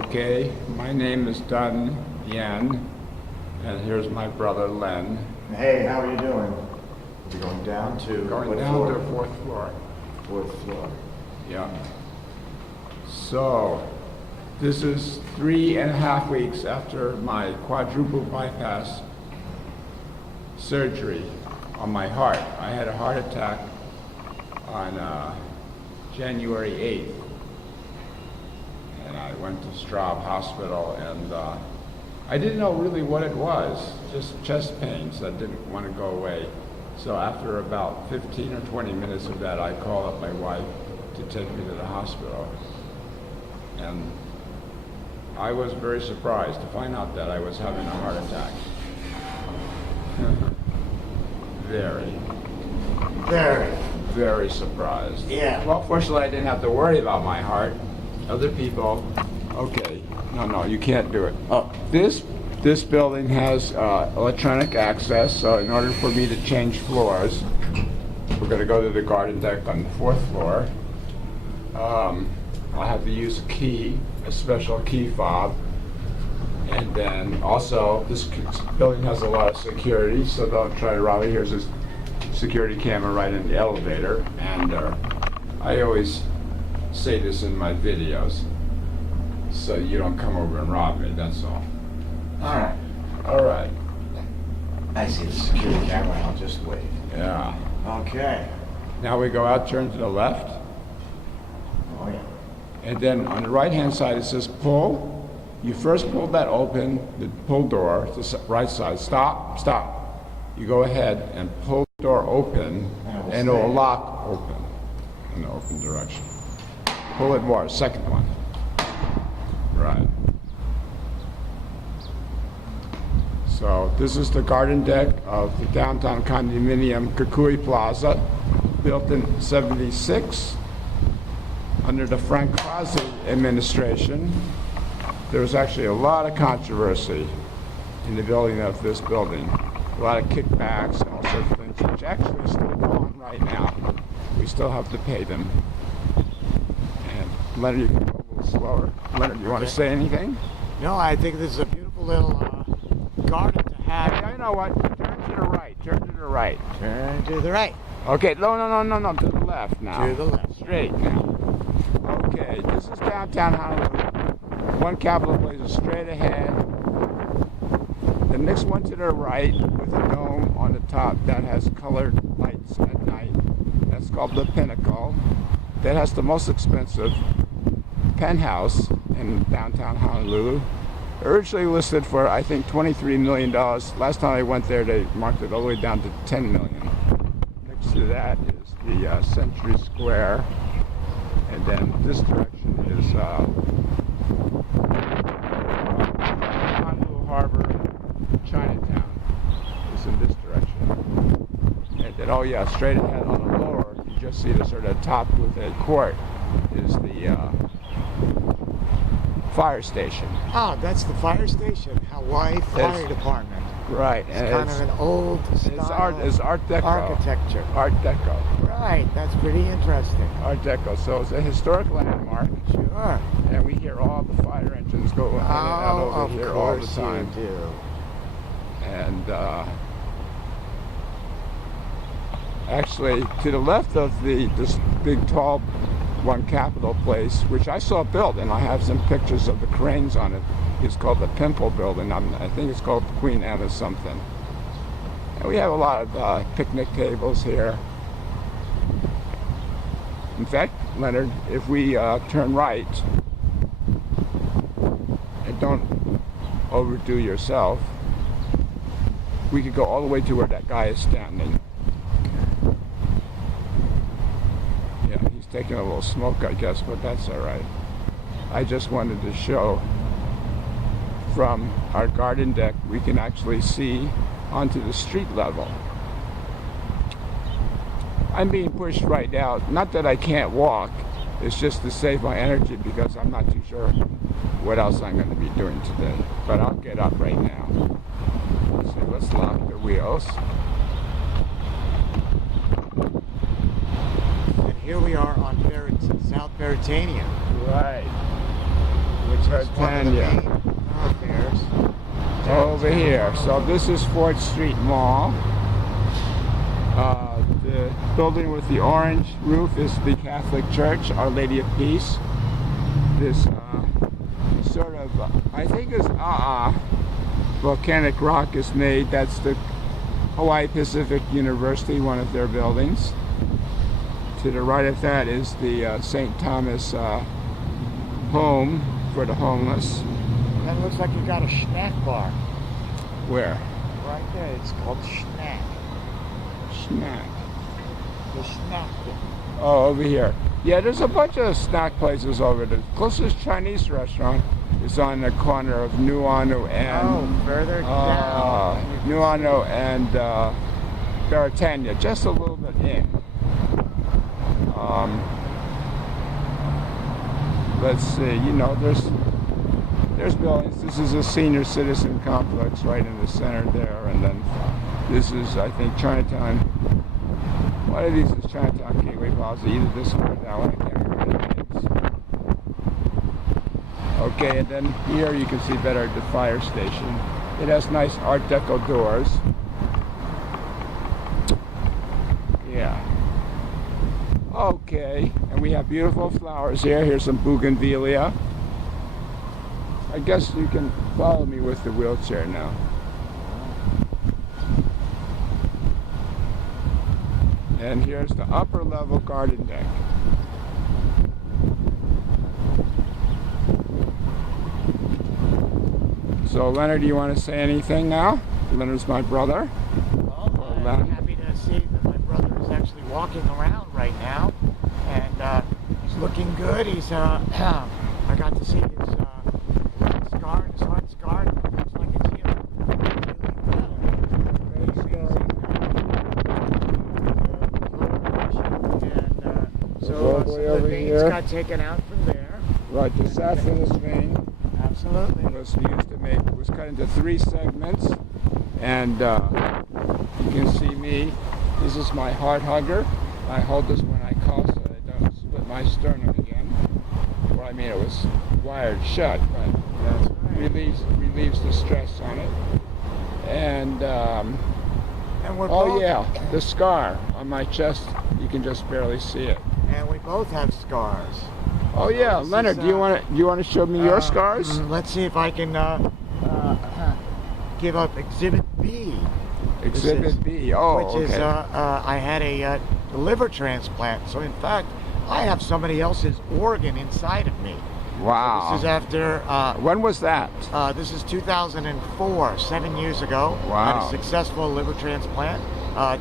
Okay, my name is Duen, and here's my brother Len. Hey, how are you doing? We're going down to Going what down floor? to the fourth floor. Fourth floor. Yeah. So, this is 3.5 weeks after my quadruple bypass surgery on my heart. I had a heart attack on January 8th. And I went to Straub Hospital, and I didn't know really what it was, just chest pains that didn't want to go away. So after about 15 or 20 minutes of that, I called up my wife to take me to the hospital. And I was very surprised to find out that I was having a heart attack. Very surprised. Yeah. Well, fortunately, I didn't have to worry about my heart. Other people, okay, no, you can't do it. Oh, this building has electronic access, so in order for me to change floors, we're going to go to the garden deck on the fourth floor. I'll have to use a key, a special key fob. And then also, this building has a lot of security, so don't try to rob me. Here's this security camera right in the elevator. And I always say this in my videos, so you don't come over and rob me, that's all. All right. I see the security camera. I'll just wait. Yeah. Okay. Now we go out, turn to the left, Oh yeah. and then on the right-hand side it says pull. You first pull that open, the pull door, the right side. Stop. You go ahead and pull the door open, and it will lock open in the open direction. Pull it more, second one. Right. So this is the garden deck of the downtown condominium Kukui Plaza, built in '76 under the Frank Plaza administration. There was actually a lot of controversy in the building of this building. A lot of kickbacks and all sorts of things, which actually still go on right now. We still have to pay them. And Leonard, you can go a little slower. Leonard, you want to say anything? No, I think this is a beautiful little garden to have. Hey, you know what? Turn to the right. Turn to the right. Turn to the right. Okay, no, to the left now. To the left. Straight now. Okay, this is downtown Honolulu. One Capitol Place is straight ahead. The next one to the right with a dome on the top that has colored lights at night. That's called the Pinnacle. That has the most expensive penthouse in downtown Honolulu. Originally listed for, I think, $23 million. Last time I went there, they marked it all the way down to $10 million. Next to that is the Century Square. And then this direction is Honolulu Harbor, Chinatown is in this direction. And then, oh yeah, straight ahead on the lower, you just see the sort of topped with a court is the fire station. Oh, that's the fire station, Hawaii Fire Department. Right. It's kind of an old style. It's Art Deco. Architecture. Art Deco. Right, that's pretty interesting. Art Deco. So it's a historic landmark. Sure. And we hear all the fire engines go in and out over here all the time. You do. And actually, to the left of this big tall One Capitol Place, which I saw built, and I have some pictures of the cranes on it. It's called the Pimple Building. I think it's called Queen Anne something. And we have a lot of picnic tables here. In fact, Leonard, if we turn right and don't overdo yourself, we could go all the way to where that guy is standing. Yeah, he's taking a little smoke, I guess, but that's all right. I just wanted to show from our garden deck, we can actually see onto the street level. I'm being pushed right now. Not that I can't walk, it's just to save my energy because I'm not too sure what else I'm going to be doing today. But I'll get up right now. So let's lock the wheels. And here we are on South Veritania. Right. which is one of the Britannia. main thoroughfares. Over here. downtown So Honolulu. this is 4th Street Mall. The building with the orange roof is the Catholic Church, Our Lady of Peace. This sort of, I think is volcanic rock is made. That's the Hawaii Pacific University, one of their buildings. To the right of that is the St. Thomas home for the homeless. And it looks like you got a snack bar Where? right there. It's called Snack. Snack. The snack. Oh, over here. Yeah, there's a bunch of snack places over there. The closest Chinese restaurant is on the corner of Nuuanu and Further down. Nuuanu and Britannia, just a little bit in. Let's see. You know, there's buildings. This is a senior citizen complex right in the center there, and then this is, I think, Chinatown. One of these is Chinatown Gateway Plaza, either this one or that one. I can't remember the names. Okay, and then here you can see better the fire station. It has nice Art Deco doors. Yeah. Okay, and we have beautiful flowers here. Here's some bougainvillea. I guess you can follow me with the wheelchair now. And here's the upper level garden deck. So Leonard, do you want to say anything now? Leonard's my brother. Well, I'm happy to see that my brother is actually walking around right now, and he's looking good. He's I got to see his red scar, his heart scar. It looks like it's healing All the way over the veins here. got taken out from there. Right, the saphenous vein Absolutely. was used to make, was cut into 3 segments, and you can see me. This is my heart hugger. I hold this when I cough so I don't split my sternum again. Well, I mean, it was wired shut, but That's right. relieves the stress on it. And And we're oh both, yeah, the scar on my chest, you can just barely see it. and we both have scars. Oh yeah, this Leonard, is, do you want to show me your scars? Let's see if I can give up Exhibit B. Exhibit B. Oh, Which is, okay. I had a liver transplant. So in fact, I have somebody else's organ inside of me. Wow. This is after, When was that? this is 2004, 7 years ago. I had Wow. a successful liver transplant.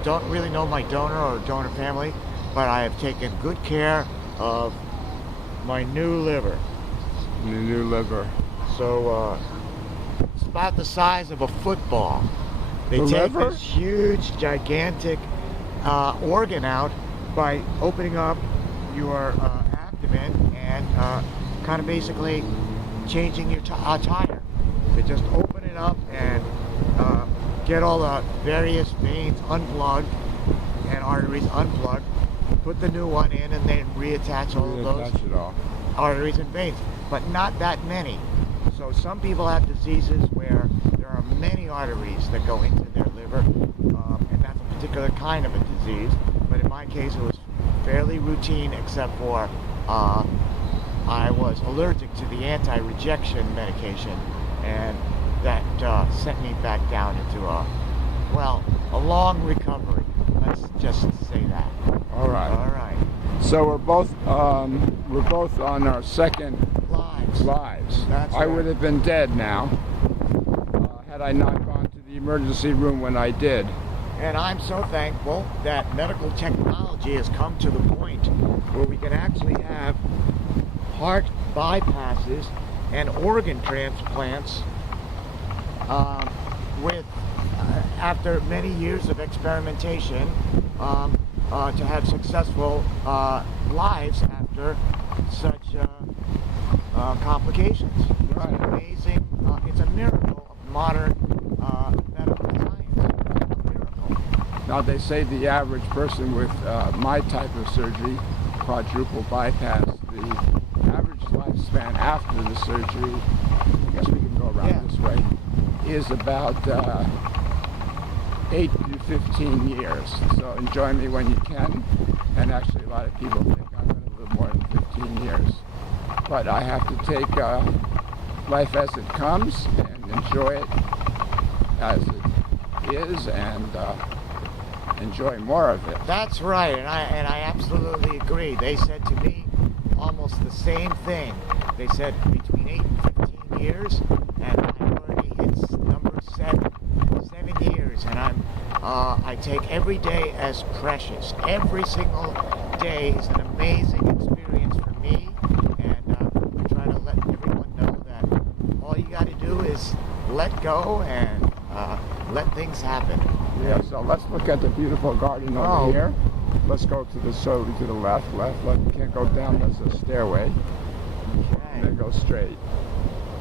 Don't really know my donor or donor family, but I have taken good care of my new liver. The new liver. So it's about the size of a football. They The take liver? this huge, gigantic organ out by opening up your abdomen and kind of basically changing your tire. They just open it up and get all the various veins unplugged and arteries unplugged, put the new one in, and then reattach all of those Reattach it all. arteries and veins, but not that many. So some people have diseases where there are many arteries that go into their liver, and that's a particular kind of a disease. But in my case, it was fairly routine, except for I was allergic to the anti-rejection medication, and that sent me back down into a long recovery. Let's just say that. All right. All right. So we're both on our second Lives. lives. That's I right. would have been dead now had I not gone to the emergency room when I did. And I'm so thankful that medical technology has come to the point where we can actually have heart bypasses and organ transplants with after many years of experimentation to have successful lives after such complications. Right. It's amazing. It's a miracle of modern medical science. A miracle. Now they say the average person with my type of surgery, quadruple bypass, the average lifespan after the surgery, I guess we can go around this way, is about 8 to 15 years. So enjoy me when you can. And actually, a lot of people think I'm going to live more than 15 years. But I have to take life as it comes and enjoy it as it is, and enjoy more of it. That's right, and I absolutely agree. They said to me almost the same thing. They said between 8 and 15 years, and I already hit number 7 years, and I take every day as precious. Every single day is an amazing experience for me, and I try to let everyone know that all you got to do is let go and let things happen. Yeah, so let's look at the beautiful garden over here. Let's go to the left. You can't go down, there's a stairway. Okay. And then go straight.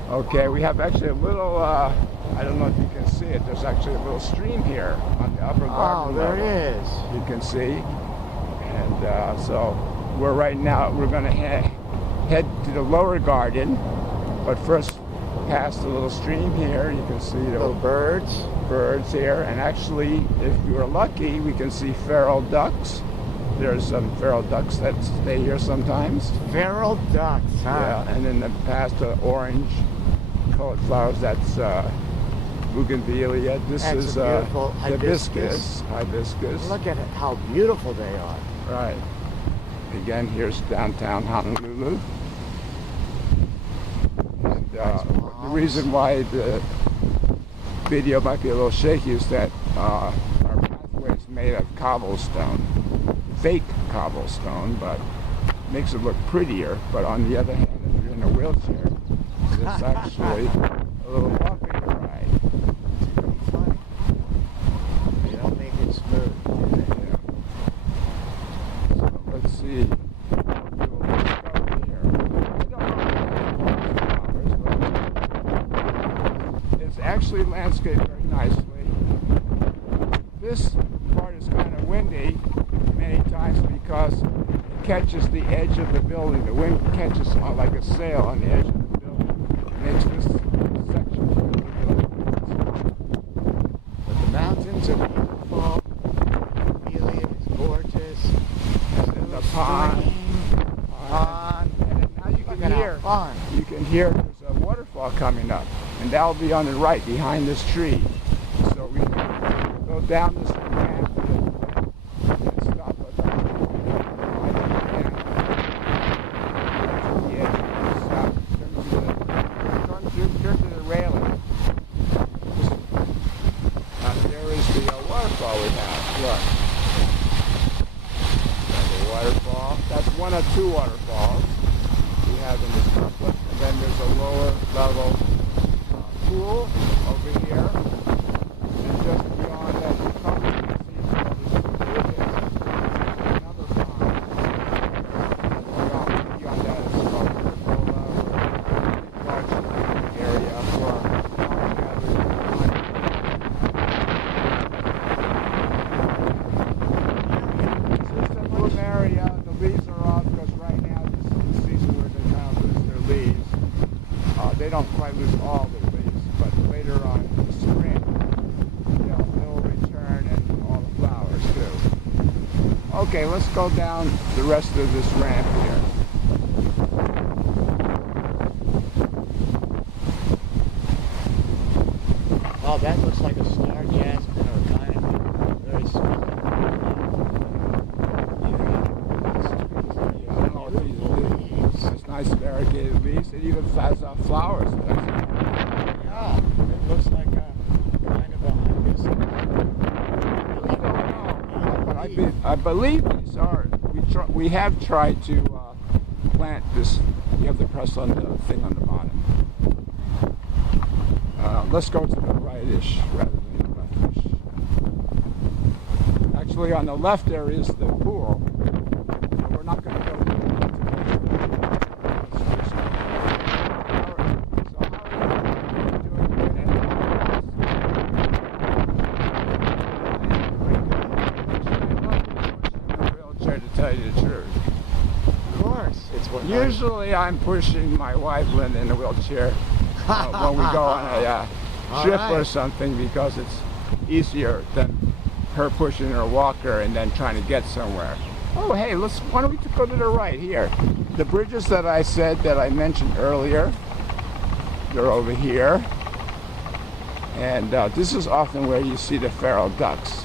Okay, we have actually a little, I don't know if you can see it, there's actually a little stream here on the upper garden there level. it is. You can see. And so we're going to head to the lower garden, but first past the little stream here. You can see the Little birds here, and actually, if you're lucky, we can see feral ducks. There's some feral ducks that stay here sometimes. Feral ducks, huh? Yeah, and in the past, orange colored flowers, that's bougainvillea. This That's is a beautiful hibiscus. Look at it, how beautiful they are. Right. Again, here's downtown Honolulu. And the reason why the video might be a little shaky is that our pathway is made of cobblestone, fake cobblestone, but makes it look prettier. But on the other hand, if you're in a wheelchair, it's actually a little bumpy to ride. It's pretty funny. They don't make it smooth. Yeah. So let's see. It's actually landscaped very nicely. This part is kind of windy many times because it catches the edge of the building. The wind catches like a sail on the edge of the building. It makes this section here look like winds. But the mountains are beautiful. Amelia is gorgeous. And the pond. And then now you look can at hear. how fun. You can hear there's a waterfall coming up, and that'll be on the right behind this tree. So we can go down this ramp and stop at the edge and stop. Turn to the railing. There is the waterfall we have. Look. The waterfall. That's one of two waterfalls we have in this complex. And then there's a lower level pool over here. And just beyond that, you come and see another pond. And beyond that, it's called the large area for pond gathering. This is a bloom area. The leaves are off because right now this is the season where they kind of lose their leaves. They don't quite lose all their leaves, but later on in the spring, they'll return, and all the flowers too. Okay, let's go down the rest of this ramp here. Oh, that looks like a star jasmine or kind of very small. It's nice variegated leaves. It even has flowers. Yeah, it looks like a kind of a hibiscus. I don't know, but I believe these are. We have tried to plant this. You have to press on the thing on the bottom. Let's go to the rightish rather than the leftish. Actually, on the left there is the pool. But we're not going to go to the to tell you the truth. Of course, it's what? Usually I'm pushing my wife Linda in a wheelchair when we go on a trip or something, because it's easier than her pushing her walker and then trying to get somewhere. Oh, hey, why don't we go to the right here? The bridges that I said that I mentioned earlier, they're over here. And this is often where you see the feral ducks.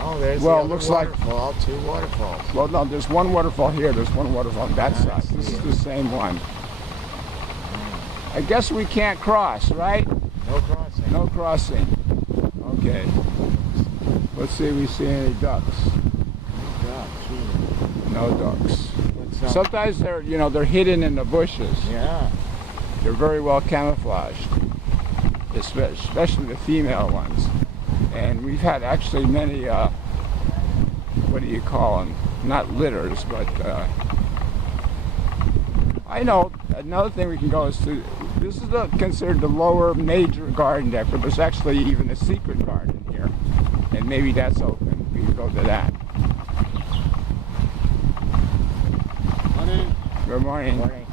Oh, there's Well, the looks other like- waterfall, 2 waterfalls. Well, no, there's one waterfall here, there's one waterfall on that side. This is the same one. I guess we can't cross, right? No crossing. No crossing. Okay. Let's see if we see any ducks. God, gee. No ducks. What's up? Sometimes they're hidden in the bushes. Yeah. They're very well camouflaged, especially the female ones. And we've had actually many, what do you call them? Not litters, but I know another thing we can go is to, this is considered the lower major garden deck, but there's actually even a secret garden here. And maybe that's open. We can go to that. Morning. Good morning. Morning.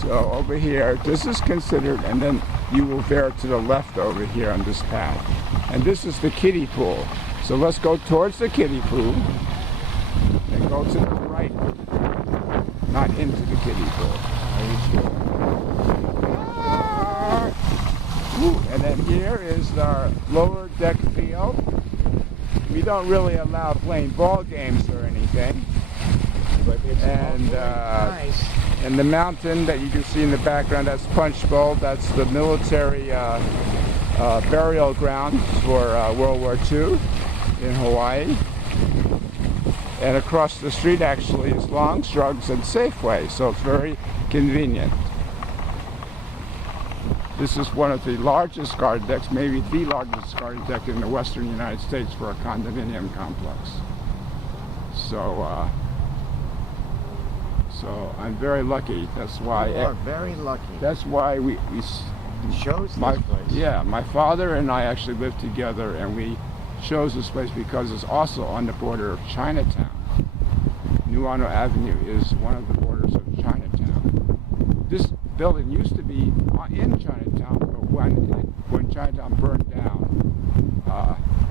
So over here, this is considered, and then you will veer to the left over here on this path. And this is the kiddie pool. So let's go towards the kiddie pool and go to the right, not into the kiddie pool. Ooh, and then here is our lower deck field. We don't really allow playing ball games or anything. But it's And, nice. And the mountain that you can see in the background, that's Punch Bowl. That's the military burial ground for World War II in Hawaii. And across the street actually is Longstrug's and Safeway, so it's very convenient. This is one of the largest garden decks, maybe the largest garden deck in the western United States for a condominium complex. So I'm very lucky. That's why. You are very lucky. That's why we Shows this my place. yeah, my father and I actually lived together, and we chose this place because it's also on the border of Chinatown. Nuano Avenue is one of the borders of Chinatown. This building used to be in Chinatown, but when Chinatown burned down,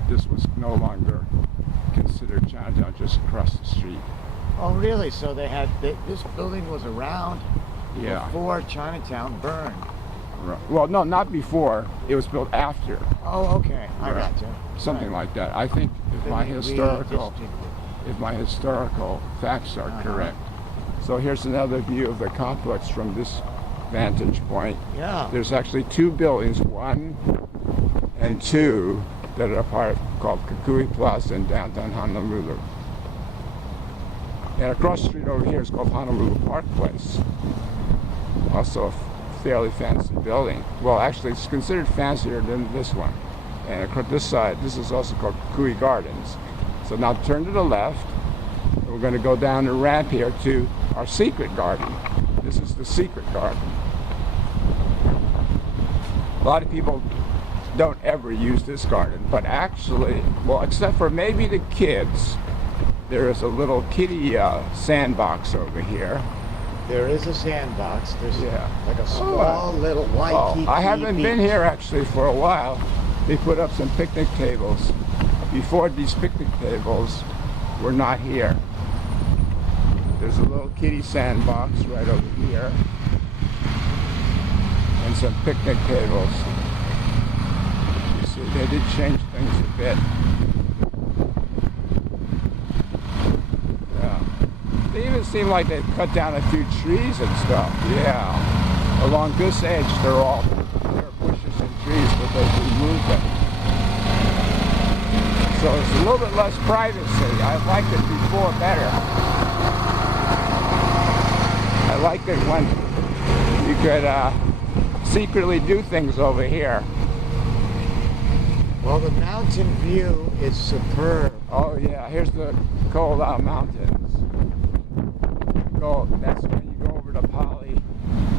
this was no longer considered Chinatown, just across the street. Oh, really? So they had this building was around Yeah. before Chinatown burned. Right. Well, no, not before. It was built after. Oh, okay. I Right. got you. Something like that. I think if my historical facts are correct. So here's another view of the complex from this vantage point. Yeah. There's actually 2 buildings, 1 and 2, that are part called Kukui Plaza in downtown Honolulu. And across the street over here is called Honolulu Park Place. Also a fairly fancy building. Well, actually it's considered fancier than this one. And across this side, this is also called Kukui Gardens. So now turn to the left. We're going to go down the ramp here to our secret garden. This is the secret garden. A lot of people don't ever use this garden, but actually, well, except for maybe the kids, there is a little kiddie sandbox over here. There is a sandbox. There's Yeah. like a small little Waikiki I haven't been beach. here actually for a while. They put up some picnic tables. Before, these picnic tables were not here. There's a little kiddie sandbox right over here. And some picnic tables. You see, they did change things a bit. Yeah. They even seem like they cut down a few trees and stuff. Yeah. Along this edge, there are bushes and trees, but they've removed them. So it's a little bit less privacy. I liked it before better. I liked it when you could secretly do things over here. Well, the mountain view is superb. Oh yeah, here's the Ko'olau Mountains. That's when you go over to Pali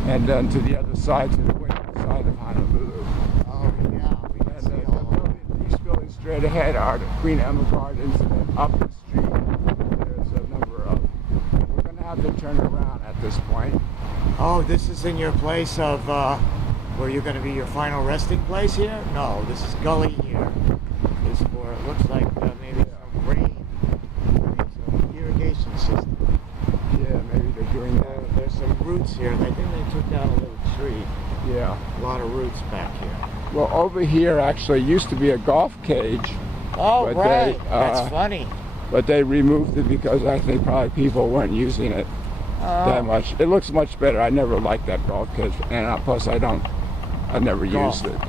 and then to the other side, to the windward outside of Honolulu. Oh, yeah. We can And see all of that. these buildings straight ahead are the Queen Emma Gardens, and then up the street there's a number of. We're going to have to turn around at this point. Oh, this is in your place of, where you're going to be your final resting place here? No, this is gully here. Is for, it looks like maybe some rain, maybe some irrigation system. Yeah, maybe they're doing that. There's some roots here. I think they took down a little tree. Yeah. A lot of roots back here. Well, over here actually used to be a golf cage, Oh, but right. they, That's funny. but they removed it because I think probably people weren't using it that much. It looks much better. I never liked that golf cage, and plus I never used it.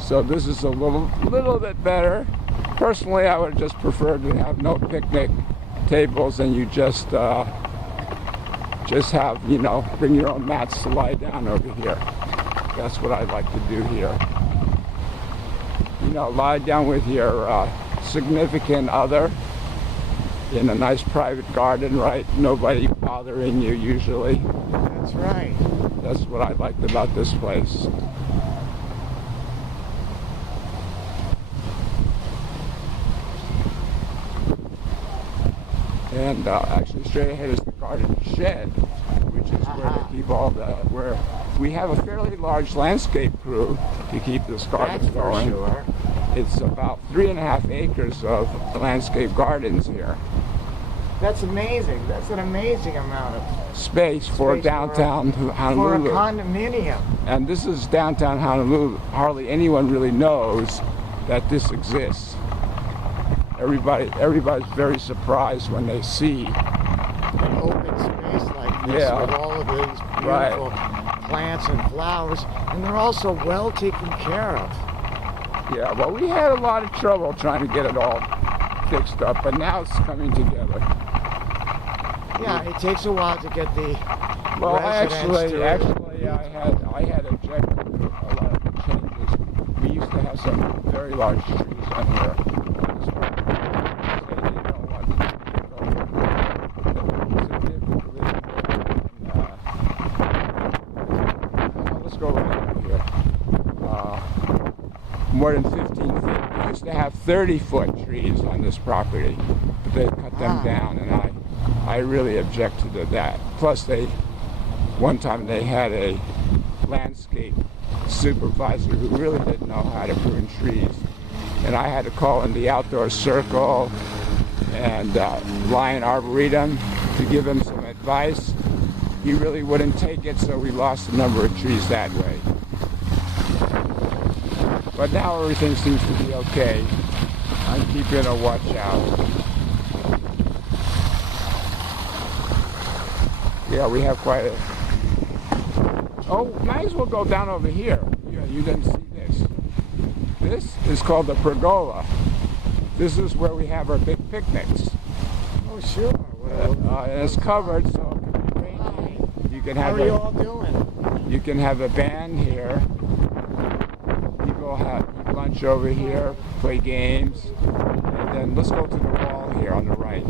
So this is a little bit better. Personally, I would just prefer to have no picnic tables, and you just have, you know, bring your own mats to lie down over here. That's what I like to do here. You know, lie down with your significant other in a nice private garden, right? Nobody bothering you usually. That's right. That's what I liked about this place. And actually straight ahead is the garden shed, which is where they keep all where we have a fairly large landscape crew to keep this garden That's for going. sure. It's about 3.5 acres of landscape gardens here. That's amazing. That's an amazing amount of Space for downtown Honolulu. For a condominium. And this is downtown Honolulu. Hardly anyone really knows that this exists. Everybody's very surprised when they see An open space like this with all of these beautiful plants and flowers, and they're also well taken care of. Yeah, well, we had a lot of trouble trying to get it all fixed up, but now it's coming together. Yeah, it takes a while to get the Well, residents to... actually, I had objected to a lot of the changes. We used to have some very large trees on here. On this property. They don't want to go significantly let's go right over here. More than 15 feet. We used to have 30-foot trees on this property, but they cut them down, and I really objected to that. Plus, one time they had a landscape supervisor who really didn't know how to prune trees, and I had to call in the outdoor circle and Lion Arboretum to give him some advice. He really wouldn't take it, so we lost a number of trees that way. But now everything seems to be okay. I'm keeping a watch out. Yeah, we have quite a... Oh, might as well go down over here. Yeah, you didn't see this. This is called the pergola. This is where we have our big picnics. Oh, sure. And it's covered, so it can be rainy. You can have How are you all doing? You can have a band here. People have lunch over here, play games, and then let's go to the wall here on the right.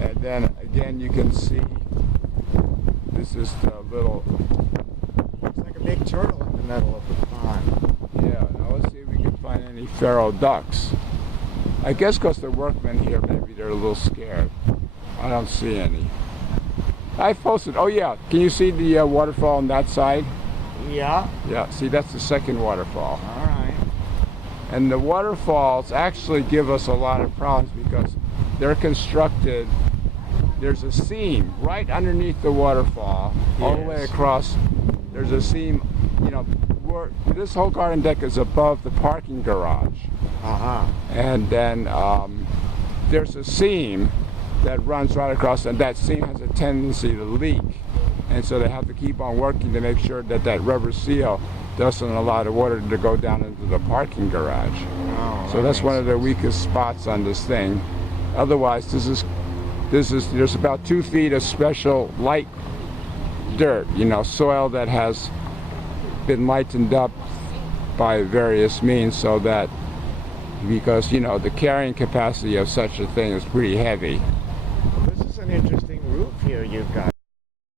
And then again, you can see this is the little. Looks like a big turtle in the middle of the pond. Yeah. Now let's see if we can find any feral ducks. I guess because the workmen here, maybe they're a little scared. I don't see any. I posted. Oh yeah, can you see the waterfall on that side? Yeah. Yeah. See, that's the second waterfall. All right. And the waterfalls actually give us a lot of problems because they're constructed. There's a seam right underneath the waterfall, all the way across. There's a seam, you know, this whole garden deck is above the parking garage. And then there's a seam that runs right across, and that seam has a tendency to leak. And so they have to keep on working to make sure that that rubber seal doesn't allow the water to go down into the parking garage. So that's one of the weakest spots on this thing. Otherwise, there's about 2 feet of special light dirt, you know, soil that has been lightened up by various means, so that, because, you know, the carrying capacity of such a thing is pretty heavy. Well, this is an interesting roof here you've got